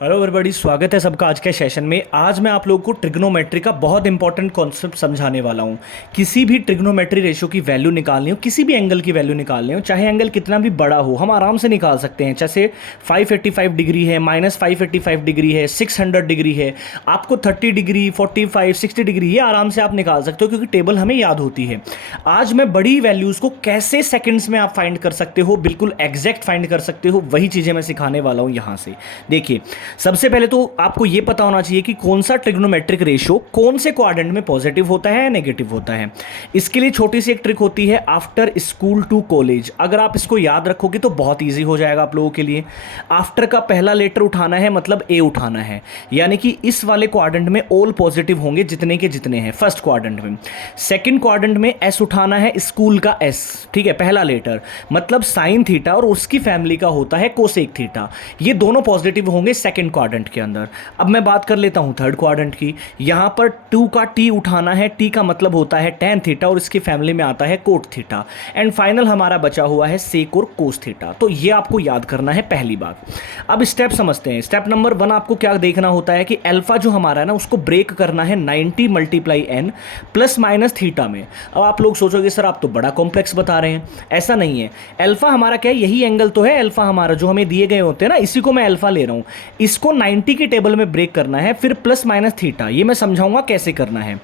Hello everybody, स्वागत है सबका आज के सेशन में। आज मैं आप लोगों को ट्रिग्नोमेट्री का बहुत इंपॉर्टेंट कॉन्सेप्ट समझाने वाला हूँ। किसी भी ट्रिग्नोमेट्री रेशियो की वैल्यू निकालनी हो, किसी भी एंगल की वैल्यू निकालनी हो, चाहे एंगल कितना भी बड़ा हो, हम आराम से निकाल सकते हैं। जैसे 585 डिग्री है, -585 डिग्री है, 600 डिग्री है, आपको 30 डिग्री, 45, 60 डिग्री ये आराम से आप निकाल सकते हो, क्योंकि टेबल हमें याद होती है। आज मैं बड़ी वैल्यूज़ को कैसे सेकेंड्स में आप फाइंड कर सकते हो, बिल्कुल एग्जैक्ट फाइंड कर सकते हो, वही चीज़ें मैं सिखाने वाला हूँ यहाँ से। देखिए, सबसे पहले तो आपको यह पता होना चाहिए कि कौन सा ट्रिग्नोमेट्रिक रेशियो कौन से क्वाड्रेंट में पॉजिटिव होता है या नेगेटिव होता है। इसके लिए छोटी सी एक ट्रिक होती है, आफ्टर स्कूल टू कॉलेज। अगर आप इसको याद रखोगे तो बहुत ईजी हो जाएगा आप लोगों के लिए। आफ्टर का पहला लेटर उठाना है, मतलब ए उठाना है, यानी कि इस वाले क्वाड्रेंट में ऑल पॉजिटिव होंगे जितने के जितने हैं फर्स्ट क्वाड्रेंट में। सेकंड क्वाड्रेंट में एस उठाना है, स्कूल का एस, ठीक है, पहला लेटर, मतलब साइन थीटा और उसकी फैमिली का होता है कोसेक थीटा। ये दोनों पॉजिटिव होंगे सेकंड क्वाड्रेंट के अंदर। अब मैं बात कर लेता हूं थर्ड क्वाड्रेंट की। यहां पर 2 का टी उठाना है, टी का मतलब होता है tan थीटा और इसकी फैमिली में आता है कोट थीटा। एंड फाइनल हमारा बचा हुआ है सेक और कोस थीटा। तो ये आपको याद करना है पहली बात। अब स्टेप समझते हैं। स्टेप नंबर 1 आपको क्या देखना होता है कि अल्फा जो हमारा है ना, उसको ब्रेक करना है 90 × n प्लस माइनस थीटा में। अब आप लोग सोचोगे सर आप तो बड़ा कॉम्प्लेक्स बता रहे हैं। ऐसा नहीं है। अल्फा हमारा क्या है, यही एंगल तो है अल्फा हमारा जो हमें दिए गए होते हैं ना, इसी को मैं अल्फा ले रहा हूं। इसको 90 के टेबल में ब्रेक करना है, फिर प्लस माइनस थीटा। ये मैं समझाऊंगा कैसे करना है।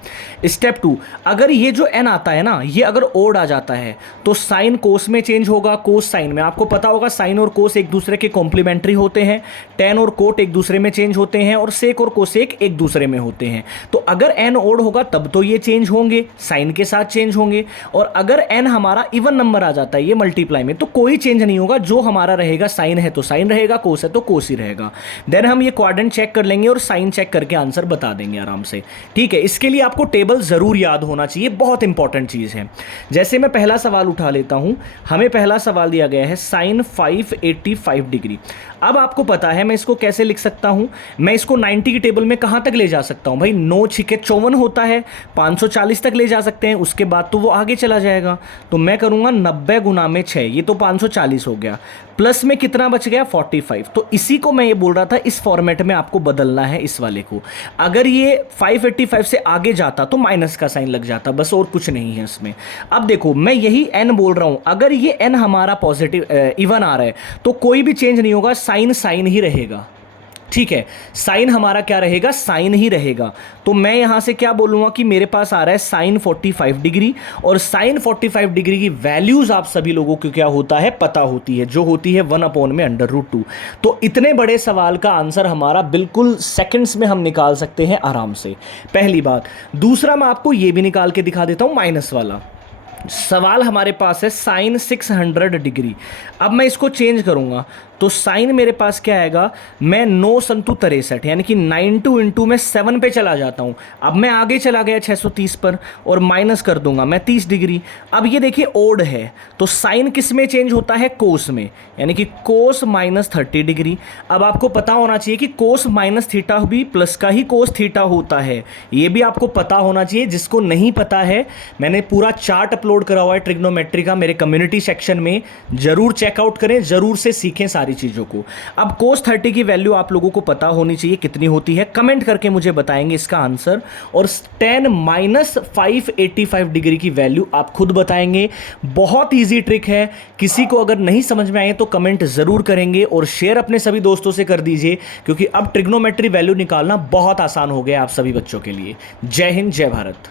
स्टेप 2, अगर ये जो n आता है ना, ये अगर ओड आ जाता है तो साइन कोस में चेंज होगा, कोस साइन में। आपको पता होगा साइन और कोस एक दूसरे के कॉम्प्लीमेंट्री होते हैं, tan और कोट एक दूसरे में चेंज होते हैं और सेक और कोसेक एक दूसरे में होते हैं। तो अगर n ओड होगा तब तो ये चेंज होंगे, साइन के साथ चेंज होंगे। और अगर n हमारा इवन नंबर आ जाता है ये मल्टीप्लाई में, तो कोई चेंज नहीं होगा। जो हमारा रहेगा, साइन है तो साइन रहेगा, कोस है तो कोस ही रहेगा। देन हम ये क्वाड्रेंट चेक कर लेंगे और साइन चेक करके आंसर बता देंगे आराम से, ठीक है। इसके लिए आपको टेबल जरूर याद होना चाहिए, बहुत इंपॉर्टेंट चीज है। जैसे मैं पहला सवाल उठा लेता हूं। हमें पहला सवाल दिया गया है साइन 585 डिग्री। अब आपको पता है मैं इसको कैसे लिख सकता हूं। मैं इसको 90 की टेबल में कहां तक ले जा सकता हूं भाई, 9 छिके 54 होता है, 540 तक ले जा सकते हैं, उसके बाद तो वो आगे चला जाएगा। तो मैं करूंगा 90 गुना में 6, ये तो 540 हो गया, प्लस में कितना बच गया 45। तो इसी को मैं ये बोल रहा था, इस फॉर्मेट में आपको बदलना है इस वाले को। अगर ये 585 से आगे जाता तो माइनस का साइन लग जाता, बस और कुछ नहीं है इसमें। अब देखो मैं यही n बोल रहा हूं, अगर ये n हमारा पॉजिटिव इवन आ रहा है तो कोई भी चेंज नहीं होगा, साइन साइन ही रहेगा, ठीक है। साइन हमारा क्या रहेगा, साइन ही रहेगा। तो मैं यहां से क्या बोलूंगा कि मेरे पास आ रहा है साइन 45 डिग्री, और साइन 45 डिग्री की वैल्यूज आप सभी लोगों को क्या होता है, पता होती है, जो होती है 1/√2। तो इतने बड़े सवाल का आंसर हमारा बिल्कुल सेकंड्स में हम निकाल सकते हैं आराम से, पहली बात। दूसरा मैं आपको यह भी निकाल के दिखा देता हूं, माइनस वाला सवाल हमारे पास है साइन 600 डिग्री। अब मैं इसको चेंज करूंगा तो साइन मेरे पास क्या आएगा, मैं 9 संतु 63, यानी कि 92 इंटू में 7 पे चला जाता हूं। अब मैं आगे चला गया 630 पर और माइनस कर दूंगा मैं 30 डिग्री। अब ये देखिए ओड है तो साइन किस में चेंज होता है, कोस में, यानी कि कोस माइनस 30 डिग्री। अब आपको पता होना चाहिए कि कोस माइनस थीटा भी प्लस का ही कोस थीटा होता है, ये भी आपको पता होना चाहिए। जिसको नहीं पता है, मैंने पूरा चार्ट अपलोड करा हुआ है ट्रिग्नोमेट्री का मेरे कम्युनिटी सेक्शन में, जरूर चेकआउट करें, जरूर से सीखें सारी चीजों को। अब कोस 30 की वैल्यू आप लोगों को पता होनी चाहिए कितनी होती है, कमेंट करके मुझे बताएंगे इसका आंसर। और tan -585 डिग्री की वैल्यू आप खुद बताएंगे। बहुत इजी ट्रिक है, किसी को अगर नहीं समझ में आए तो कमेंट जरूर करेंगे और शेयर अपने सभी दोस्तों से कर दीजिए, क्योंकि अब ट्रिग्नोमेट्री वैल्यू निकालना बहुत आसान हो गया आप सभी बच्चों के लिए। जय हिंद, जय भारत।